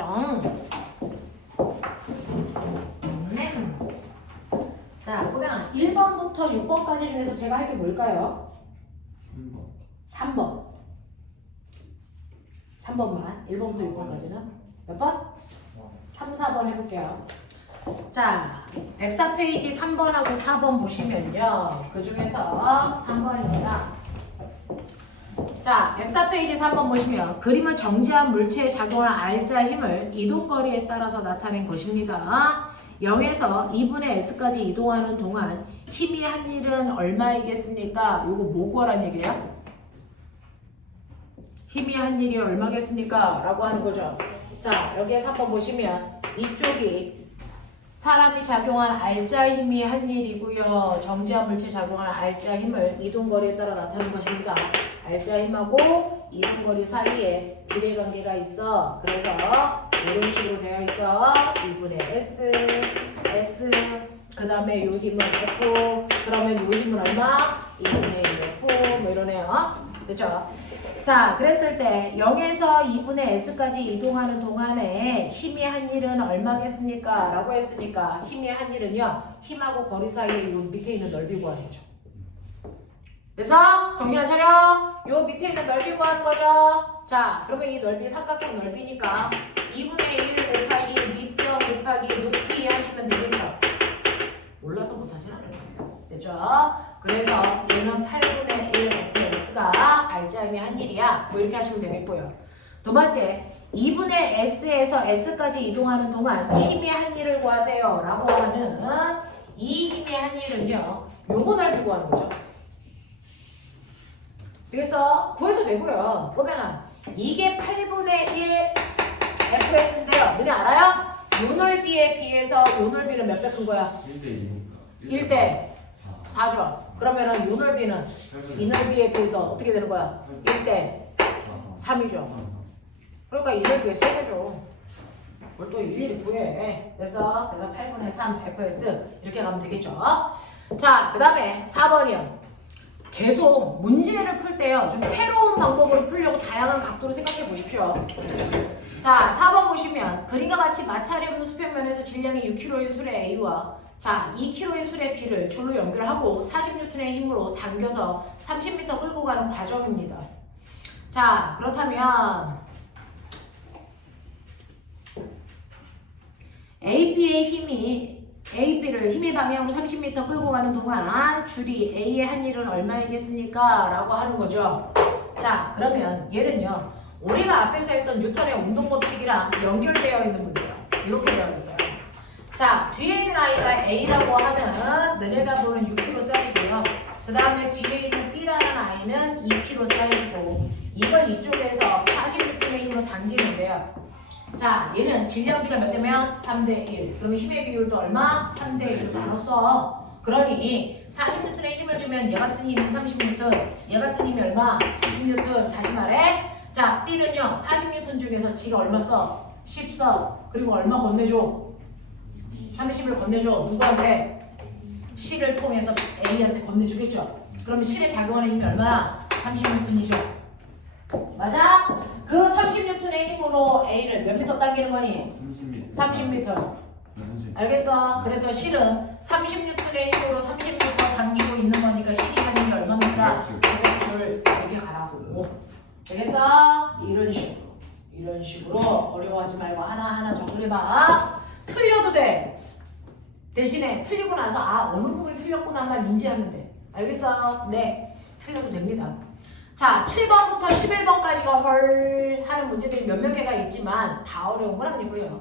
작정. 자, 보면 1번부터 6번까지 중에서 제가 할 게 뭘까요? 3번. 3번만. 1번부터 6번까지는. 몇 번? 3, 4번 해볼게요. 자, 104페이지 3번하고 4번 보시면요. 그 중에서 3번입니다. 자, 104페이지 3번 보시면 그림은 정지한 물체의 작용할 R자 힘을 이동거리에 따라서 나타낸 것입니다. 0에서 2분의 S까지 이동하는 동안 힘이 한 일은 얼마이겠습니까? 요거 뭐 구하란 얘기예요? 힘이 한 일이 얼마겠습니까? 라고 하는 거죠. 자, 여기에서 한번 보시면 이쪽이 사람이 작용한 R자 힘이 한 일이고요. 정지한 물체 작용한 R자 힘을 이동거리에 따라 나타내는 것입니다. R자 힘하고 이동거리 사이에 비례 관계가 있어. 그래서 이런 식으로 되어 있어. 2분의 S 그 다음에 요 힘은 F 그러면 요 힘은 얼마? 2분의 F 뭐 이러네요. 됐죠? 자, 그랬을 때 0에서 2분의 S까지 이동하는 동안에 힘이 한 일은 얼마겠습니까? 라고 했으니까 힘이 한 일은요. 힘하고 거리 사이에 요 밑에 있는 넓이 구하는 거죠. 그래서 정신 안 차려? 요 밑에 있는 넓이 구하는 거죠. 자, 그러면 이 넓이 삼각형 넓이니까 2분의 1 곱하기 밑변 곱하기 높이 하시면 되겠죠. 몰라서 못하진 않을 거예요. 됐죠? 그래서 얘는 8분의 1 S가 R자 힘이 한 일이야. 뭐 이렇게 하시면 되겠고요. 두 번째, 2분의 S에서 S까지 이동하는 동안 힘의 한 일을 구하세요. 라고 하는 이 힘의 한 일은요. 요거 넓이 구하는 거죠. 그래서 구해도 되고요. 보면 이게 8분의 1 FS인데요. 너네 알아요? 요 넓이에 비해서 요 넓이는 몇 배 큰 거야? 1대 1대 4죠. 그러면은 요 넓이는 이 넓이에 비해서 어떻게 되는 거야? 1대 3이죠. 그러니까 이 넓이에 3배죠. 그걸 또 일일이 구해. 그래서 8분의 3 FS 이렇게 가면 되겠죠. 자, 그 다음에 4번이요. 계속 문제를 풀 때요. 좀 새로운 방법으로 풀려고 다양한 각도로 생각해 보십시오. 자, 4번 보시면 그림과 같이 마찰이 없는 수평면에서 질량이 6kg인 술의 A와 자, 2kg인 술의 B를 줄로 연결하고 40N의 힘으로 당겨서 30m 끌고 가는 과정입니다. 자, 그렇다면 AB를 힘의 방향으로 30m 끌고 가는 동안 줄이 A의 한 일은 얼마이겠습니까? 라고 하는 거죠. 자, 그러면 얘는요. 우리가 앞에서 했던 뉴턴의 운동법칙이랑 연결되어 있는 문제예요. 이렇게 되어 있어요. 자, 뒤에 있는 아이가 A라고 하면 너네가 보는 6kg짜리고요. 그 다음에 뒤에 있는 B라는 아이는 2kg짜리고 이걸 이쪽에서 40N의 힘으로 당기는데요. 자, 얘는 질량비가 몇 대면? 3대 1. 그러면 힘의 비율도 얼마? 3대 1로 나눴어. 그러니 40N의 힘을 주면 얘가 쓴 힘이 30N, 얘가 쓴 힘이 얼마? 20N. 다시 말해. 자, B는요. 40N 중에서 지가 얼마 써? 10 써. 그리고 얼마 건네줘? 30을 건네줘. 누구한테? C를 통해서 A한테 건네주겠죠. 그러면 C에 작용하는 힘이 얼마야? 30N이죠. 맞아? 그 30N의 힘으로 A를 몇 미터 당기는 거니? 30m. 알겠어? 그래서 실은 30N의 힘으로 30m 당기고 있는 거니까 실이 하는 게 얼마입니까? 100줄 이렇게 가라고. 알겠어? 이런 식으로 어려워하지 말고 하나하나 정리해봐. 틀려도 돼. 대신에 틀리고 나서 어느 부분이 틀렸구나만 인지하면 돼. 알겠어? 네. 틀려도 됩니다. 자, 7번부터 11번까지가 헐 하는 문제들이 몇몇 개가 있지만 다 어려운 건 아니고요.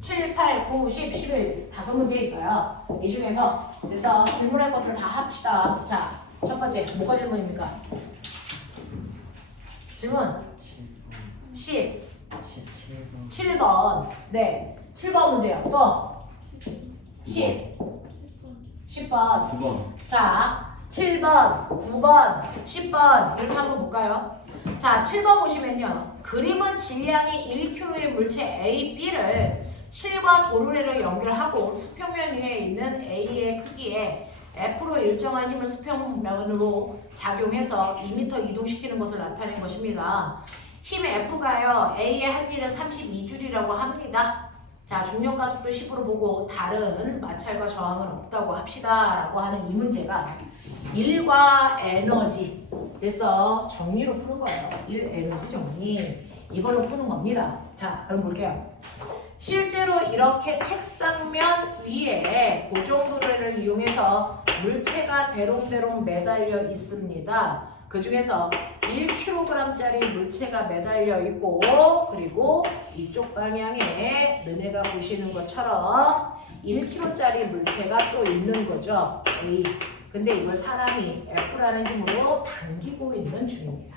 7, 8, 9, 10, 11 다섯 문제 있어요. 이 중에서 그래서 질문할 것들 다 합시다. 자, 첫 번째 뭐가 질문입니까? 질문 7번. 네, 7번 문제요. 또 10번. 9번. 자, 7번, 9번, 10번 이렇게 한번 볼까요? 자, 7번 보시면요. 그림은 질량이 1kg의 물체 A, B를 실과 도르래로 연결하고 수평면 위에 있는 A의 크기에 F로 일정한 힘을 수평면으로 작용해서 2m 이동시키는 것을 나타낸 것입니다. 힘 F가요. A의 한 일은 32줄이라고 합니다. 자, 중력가속도 10으로 보고 다른 마찰과 저항은 없다고 합시다 라고 하는 이 문제가 일과 에너지 그래서 정리로 푸는 거예요. 일 에너지 정리 이걸로 푸는 겁니다. 자, 그럼 볼게요. 실제로 이렇게 책상면 위에 고정도래를 이용해서 물체가 대롱대롱 매달려 있습니다. 그 중에서 1kg짜리 물체가 매달려 있고 그리고 이쪽 방향에 너네가 보시는 것처럼 1kg짜리 물체가 또 있는 거죠. A. 근데 이걸 사람이 F라는 힘으로 당기고 있는 중입니다.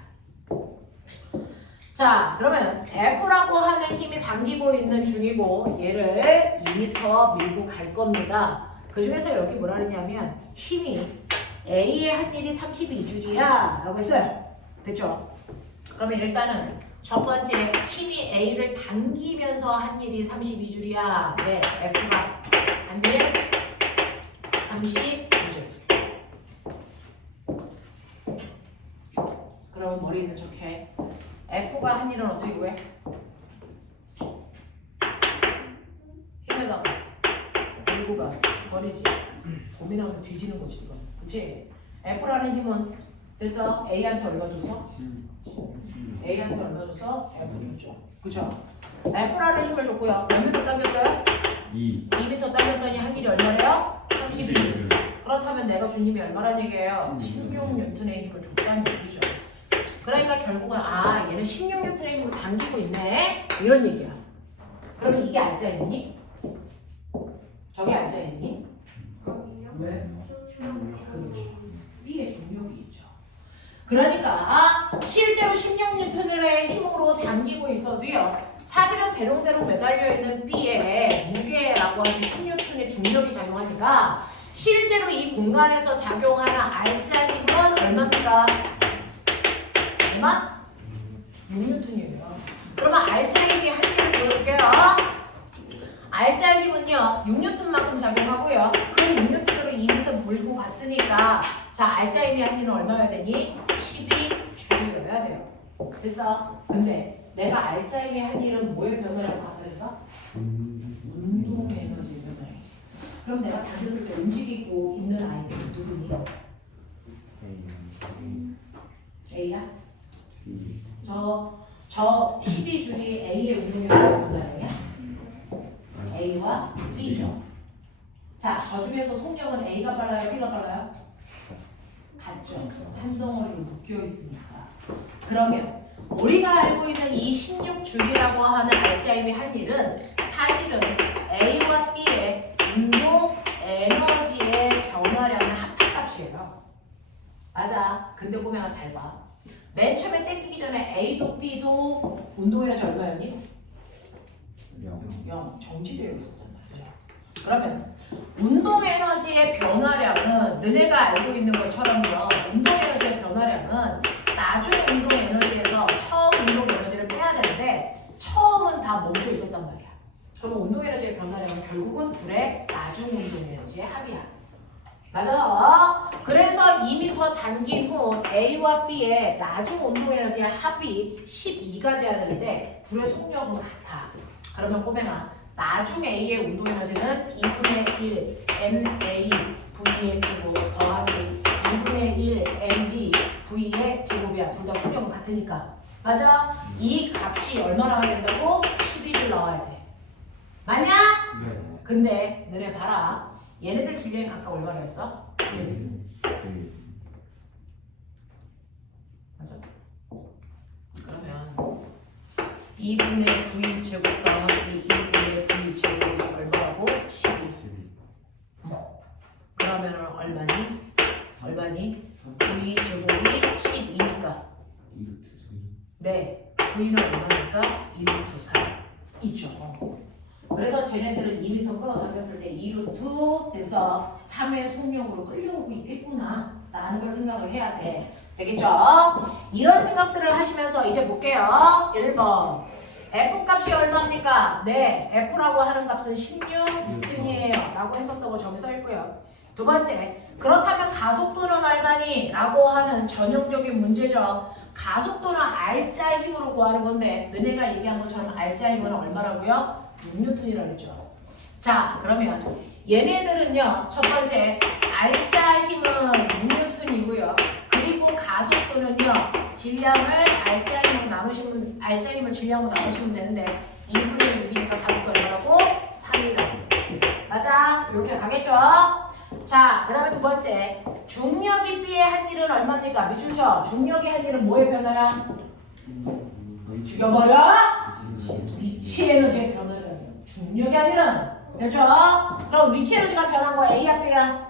자, 그러면 F라고 하는 힘이 당기고 있는 중이고 얘를 2m 밀고 갈 겁니다. 그 중에서 여기 뭐라 그러냐면 힘이 A의 한 일이 32줄이야 라고 했어요. 됐죠? 그러면 일단은 첫 번째 힘이 A를 당기면서 한 일이 32줄이야. 네, F가 한 일 32줄. 그러면 머리 있는 척해. F가 한 일은 어떻게 구해? 힘에다가 밀고 가. 버리지. 고민하면 뒤지는 거지 이거. 그치? F라는 힘은 그래서 A한테 얼마 줬어? A한테 얼마 줬어? F 줬죠. 그쵸? F라는 힘을 줬고요. 몇 미터 당겼어요? 2m 당겼더니 한 일이 얼마래요? 32. 그렇다면 내가 준 힘이 얼마란 얘기예요? 16N의 힘을 줬다는 얘기죠. 그러니까 결국은 아 얘는 16N의 힘을 당기고 있네 이런 얘기야. 그러면 이게 앉아있니? 저게 앉아있니? 왜? 그렇죠. B의 중력이 있죠. 그러니까 실제로 16N의 힘으로 당기고 있어도요. 사실은 대롱대롱 매달려 있는 B에 무게라고 하는 16N의 중력이 작용하니까 실제로 이 공간에서 작용하는 알짜 힘은 얼마입니까? 얼마? 6N이에요. 그러면 알짜 힘이 한 힘을 보여줄게요. 알짜 힘은요 6N만큼 작용하고요. 그 6N으로 2m 몰고 갔으니까 자 알짜 힘이 한 힘은 얼마여야 되니? 12줄이어야 돼요. 됐어? 근데 내가 알짜 힘이 한 일은 뭐의 변화라고 하다 했어? 운동 에너지의 변화이지. 그럼 내가 당겼을 때 움직이고 있는 아이들은 누구니? A야? 저 12줄이 A의 운동의 변화량이야? A와 B죠. 자, 저 중에서 속력은 A가 빨라요? B가 빨라요? 같죠. 한 덩어리로 묶여 있으니까. 그러면 우리가 알고 있는 이 16줄이라고 하는 알짜임의 한 일은 사실은 A와 B의 운동 에너지의 변화량의 합합값이에요. 맞아. 근데 꼬맹아 잘 봐. 맨 처음에 땡기기 전에 A도 B도 운동 에너지 얼마였니? 0. 정지되어 있었단 말이죠. 그러면 운동 에너지의 변화량은 너네가 알고 있는 것처럼요. 운동 에너지의 변화량은 나중 운동 에너지에서 처음 운동 에너지를 빼야 되는데 처음은 다 멈춰 있었단 말이야. 그럼 운동 에너지의 변화량은 결국은 둘의 나중 운동 에너지의 합이야. 맞아. 그래서 2m 당긴 후 A와 B의 나중 운동 에너지의 합이 12가 돼야 되는데 둘의 속력은 같아. 그러면 꼬맹아 나중 A의 운동 에너지는 2분의 1 MA V의 제곱 더하기 2분의 1 MB V의 제곱이야. 둘 다 속력은 같으니까. 맞아? 이 값이 얼마 나와야 된다고? 12줄 나와야 돼. 맞냐? 네. 근데 너네 봐라. 얘네들 질량이 각각 얼마나 했어? 1. 맞아? 그러면 2분의 V 제곱 더하기 2분의 V 제곱이 얼마라고? 12. 그러면 얼마니? 얼마니? V 제곱이 12니까 네, V는 얼마니까? 2루트 4 있죠. 그래서 쟤네들은 2m 끌어당겼을 때 2루트 해서 3의 속력으로 끌려오고 있겠구나 라는 걸 생각을 해야 돼. 되겠죠? 이런 생각들을 하시면서 이제 볼게요. 1번 F값이 얼마입니까? 네, F라고 하는 값은 16N이에요 라고 해석되고 저기 써있고요. 두 번째, 그렇다면 가속도는 얼마니? 라고 하는 전형적인 문제죠. 가속도는 R자 힘으로 구하는 건데 너네가 얘기한 것처럼 R자 힘은 얼마라고요? 6N이라고 했죠. 자, 그러면 얘네들은요. 첫 번째 R자 힘은 6N이고요. 그리고 가속도는요. 질량을 R자 힘을 질량으로 나누시면 되는데 2분의 6이니까 가속도 얼마라고? 3이라고. 맞아. 이렇게 가겠죠? 자, 그 다음에 두 번째 중력이 B의 한 일은 얼마입니까? 미출처 중력의 한 일은 뭐의 변화량? 죽여버려? 위치 에너지의 변화량. 중력의 한 일은 됐죠? 그럼 위치 에너지가 변한 거 A야 B야?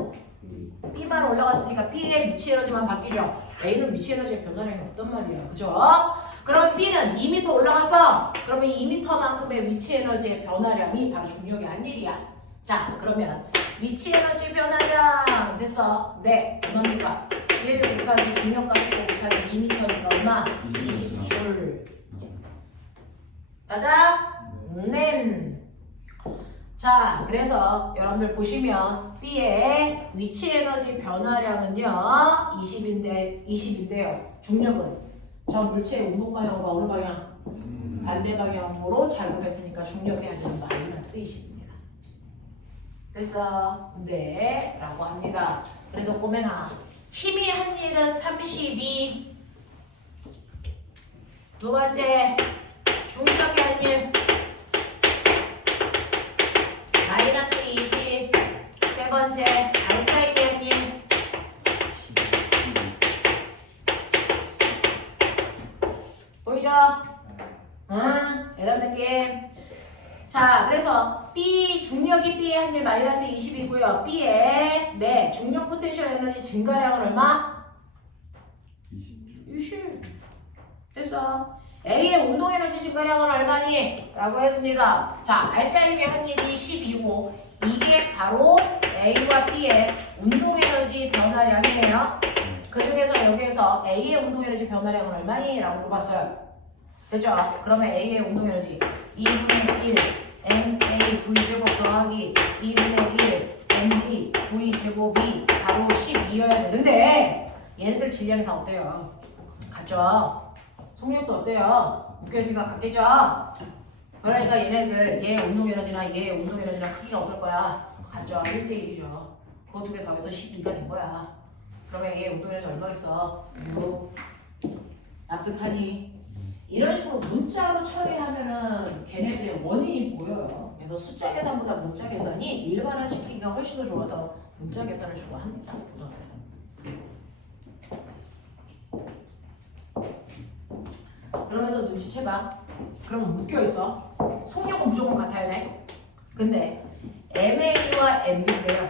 B만 올라갔으니까 B의 위치 에너지만 바뀌죠. A는 위치 에너지의 변화량이 없단 말이야. 그죠? 그럼 B는 2m 올라가서 그러면 2m만큼의 위치 에너지의 변화량이 바로 중력의 한 일이야. 자, 그러면 위치 에너지 변화량 됐어? 네, 얼마입니까? 1 곱하기 중력 가속도 곱하기 2m니까 얼마? 20줄. 맞아? 네. 자, 그래서 여러분들 보시면 B의 위치 에너지 변화량은요 20인데요. 중력은 저 물체의 운동 방향과 어느 방향? 반대 방향으로 작용했으니까 중력의 한은 마이너스 20입니다. 그래서 네 라고 합니다. 그래서 꼬맹아 힘이 한 일은 32. 두 번째 중력의 한 일 마이너스 20. 세 번째 알타임의 한 일 보이죠? 이런 느낌. 자, 그래서 B 중력이 B의 한 일 마이너스 20이고요. B의 네 중력 포텐셜 에너지 증가량은 얼마? 20. 됐어. A의 운동 에너지 증가량은 얼마니? 라고 했습니다. 자, 알짜임의 한 일이 12고 이게 바로 A와 B의 운동 에너지 변화량이에요. 그 중에서 여기에서 A의 운동 에너지 변화량은 얼마니? 라고 물어봤어요. 됐죠? 그러면 A의 운동 에너지 2분의 1 MA V제곱 더하기 2분의 1 MD V제곱이 바로 12여야 되는데 얘네들 질량이 다 어때요? 같죠? 속력도 어때요? 묶여있으니까 같겠죠? 그러니까 얘네들 얘 운동 에너지나 얘 운동 에너지나 크기가 어떨 거야? 같죠? 1대1이죠. 그거 두 개 더해서 12가 된 거야. 그러면 얘 운동 에너지 얼마겠어? 납득하니? 이런 식으로 문자로 처리하면은 걔네들의 원인이 보여요. 그래서 숫자 계산보다 문자 계산이 일반화시키기가 훨씬 더 좋아서 문자 계산을 주로 합니다. 그러면서 눈치채봐. 그러면 묶여있어. 속력은 무조건 같아야 돼. 근데 MA와 MB인데요.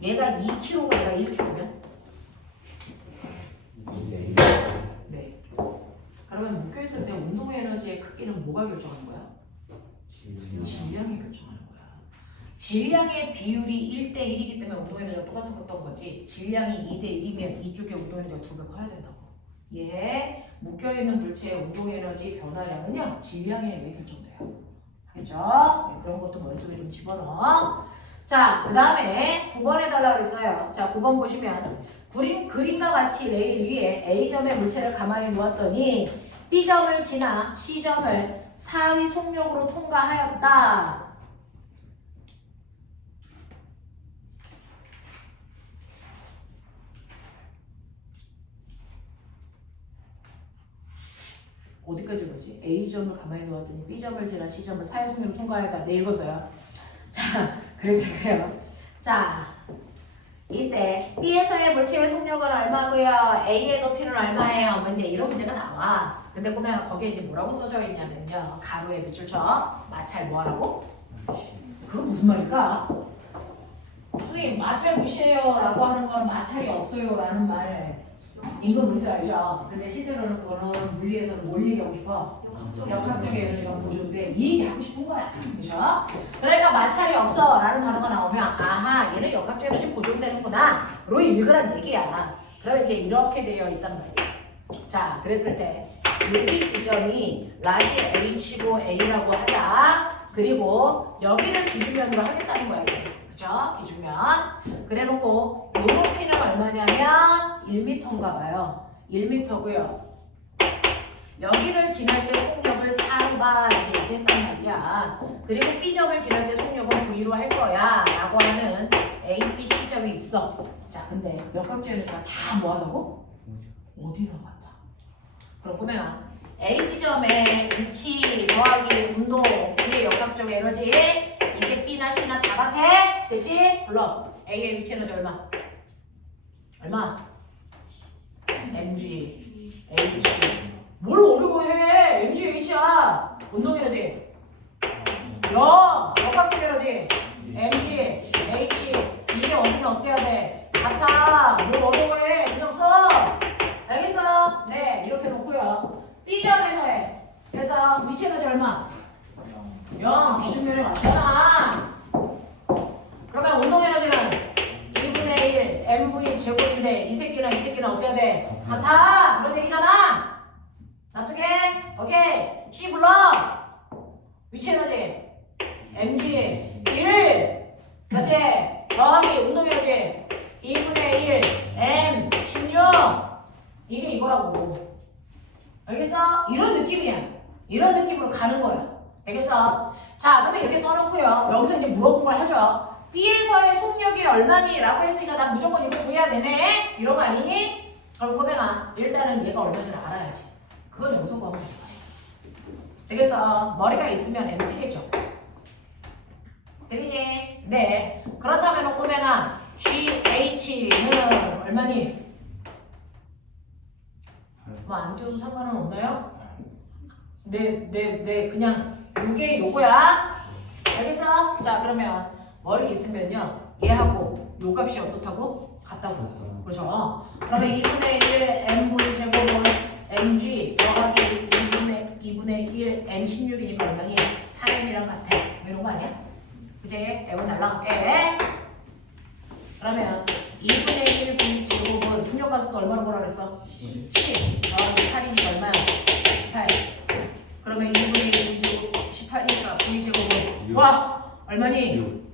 얘가 2kg고 얘가 1kg면 네. 그러면 묶여있을 때 운동 에너지의 크기는 뭐가 결정하는 거야? 질량이 결정하는 거야. 질량의 비율이 1대1이기 때문에 운동 에너지가 똑같았던 거지. 질량이 2대1이면 이쪽에 운동 에너지가 2배 커야 된다고. 예, 묶여있는 물체의 운동 에너지 변화량은요 질량에 의해 결정돼요. 알겠죠? 네, 그런 것도 머릿속에 좀 집어넣어. 자, 그 다음에 9번 해달라 그랬어요. 자, 9번 보시면 그림과 같이 레일 위에 A점의 물체를 가만히 놓았더니 B점을 지나 C점을 사위 속력으로 통과하였다. 어디까지 읽었지? A점을 가만히 놓았더니 B점을 지나 C점을 사위 속력으로 통과하였다. 네, 읽었어요. 자, 그랬을 때요. 자, 이때 B에서의 물체의 속력은 얼마고요? A의 높이는 얼마예요? 뭐 이제 이런 문제가 나와. 근데 꼬매가 거기에 이제 뭐라고 써져 있냐면요. 가로에 밑줄 쳐. 마찰 뭐하라고? 그거 무슨 말일까? 선생님 마찰 무시해요 라고 하는 건 마찰이 없어요 라는 말 이건 뭔지 알죠? 근데 실제로는 그거는 물리에서는 뭘 얘기하고 싶어? 역학적 에너지가 보존돼 이 얘기 하고 싶은 거야. 그렇죠? 그러니까 마찰이 없어 라는 단어가 나오면 아하 얘는 역학적 에너지 보존되는구나 로 읽으란 얘기야. 그러면 이제 이렇게 되어 있단 말이야. 자, 그랬을 때 여기 지점이 라지 H고 A라고 하자. 그리고 여기를 기준면으로 하겠다는 거야. 그죠? 기준면. 그래놓고 요 높이는 얼마냐면 1m인가 봐요. 1m고요. 여기를 지날 때 속력을 4로 봐. 이제 이렇게 했단 말이야. 그리고 B점을 지날 때 속력은 V로 할 거야. 라고 하는 A, B, C점이 있어. 자, 근데 역학적 에너지가 다 뭐하다고? 어디로 갔다? 그럼 꼬맹아, A 지점의 위치 더하기 운동, 우리의 역학적 에너지 이게 B나 C나 다 같아? 되지? 불러. A의 위치 에너지 얼마? 얼마? mg, h. 뭘 어려워해? mg, h야. 운동 에너지. 역학적 에너지. mg, h. 이게 어디는 어때야 돼? 같아. 뭘 어려워해? 그냥 써. 알겠어? 네, 이렇게 놓고요. B점에서 해. 그래서 위치 에너지 얼마? 0. 기준면에 맞잖아. 그러면 운동 에너지는 2분의 1 mv 제곱인데 이 새끼랑 이 새끼는 어때야 돼? 같아. 그런 얘기잖아. 납득해? 오케이. C 불러. 위치 에너지 mg 1 맞지? 더하기 운동 에너지 2분의 1 m 16 이게 이거라고. 알겠어? 이런 느낌이야. 이런 느낌으로 가는 거야. 알겠어? 자, 그러면 이렇게 써놓고요. 여기서 이제 물어본 걸 하죠. B에서의 속력이 얼마니? 라고 했으니까 난 무조건 이거 구해야 되네? 이런 거 아니니? 그럼 꼬맹아, 일단은 얘가 얼마인지 알아야지. 그건 여기서 구하면 되겠지. 되겠어? 머리가 있으면 M 되겠죠? 되겠니? 네. 그렇다면 꼬맹아, GH는 얼마니? 뭐 안 줘도 상관은 없나요? 네, 그냥 요게 요거야. 알겠어? 자, 그러면 머리 있으면요. 얘하고 요 값이 어떻다고? 같다고. 그렇죠? 그러면 2분의 1 mv 제곱은 mg 더하기 2분의 1 m16이니까 얼마니? 8m이랑 같아. 이런 거 아니야? 그치? m은 날라갈게. 그러면 2분의 1 v 제곱은 중력 가속도 얼마로 뭐라 그랬어? 10 더하기 8이니까 얼마야? 18. 그러면 2분의 1 v 제곱 18이니까 v 제곱은 와! 얼마니?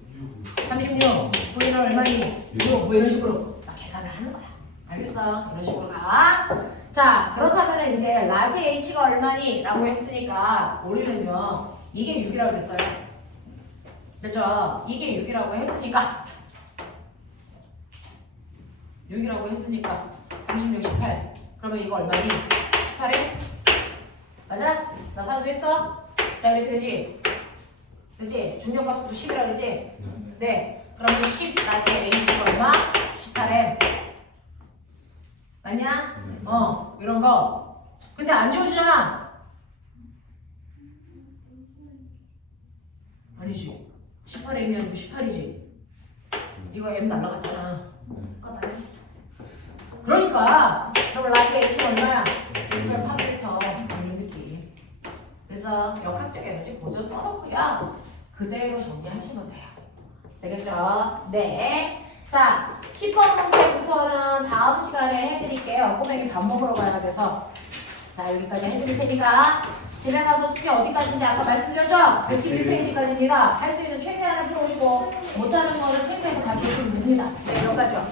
36. V는 얼마니? 6. 뭐 이런 식으로 계산을 하는 거야. 알겠어? 이런 식으로 가. 자, 그렇다면 이제 라지 H가 얼마니? 라고 했으니까 우리는요. 이게 6이라고 했어요. 됐죠? 이게 6이라고 했으니까 6이라고 했으니까 36, 18. 그러면 이거 얼마니? 18에? 맞아? 나 산수했어? 자, 이렇게 되지? 그치? 중력 가속도 10이라 그러지? 네. 그러면 10 라지 H가 얼마? 18M. 맞냐? 이런 거. 근데 안 지워지잖아. 아니지. 18M이면 18이지. 이거 M 날라갔잖아. 그러니까 그럼 라지 H가 얼마야? 1.8m 이런 느낌. 그래서 역학적 에너지 보조 써놓고요. 그대로 정리하시면 돼요. 되겠죠? 네. 자, 10번 문제부터는 다음 시간에 해드릴게요. 꼬맹이 밥 먹으러 가야 돼서. 자, 여기까지 해드릴 테니까 집에 가서 숙제 어디까지인지 아까 말씀드렸죠? 111페이지까지입니다. 할 수 있는 최대한을 풀어오시고 못하는 거는 체크해서 가르쳐주면 됩니다. 네, 여기까지요.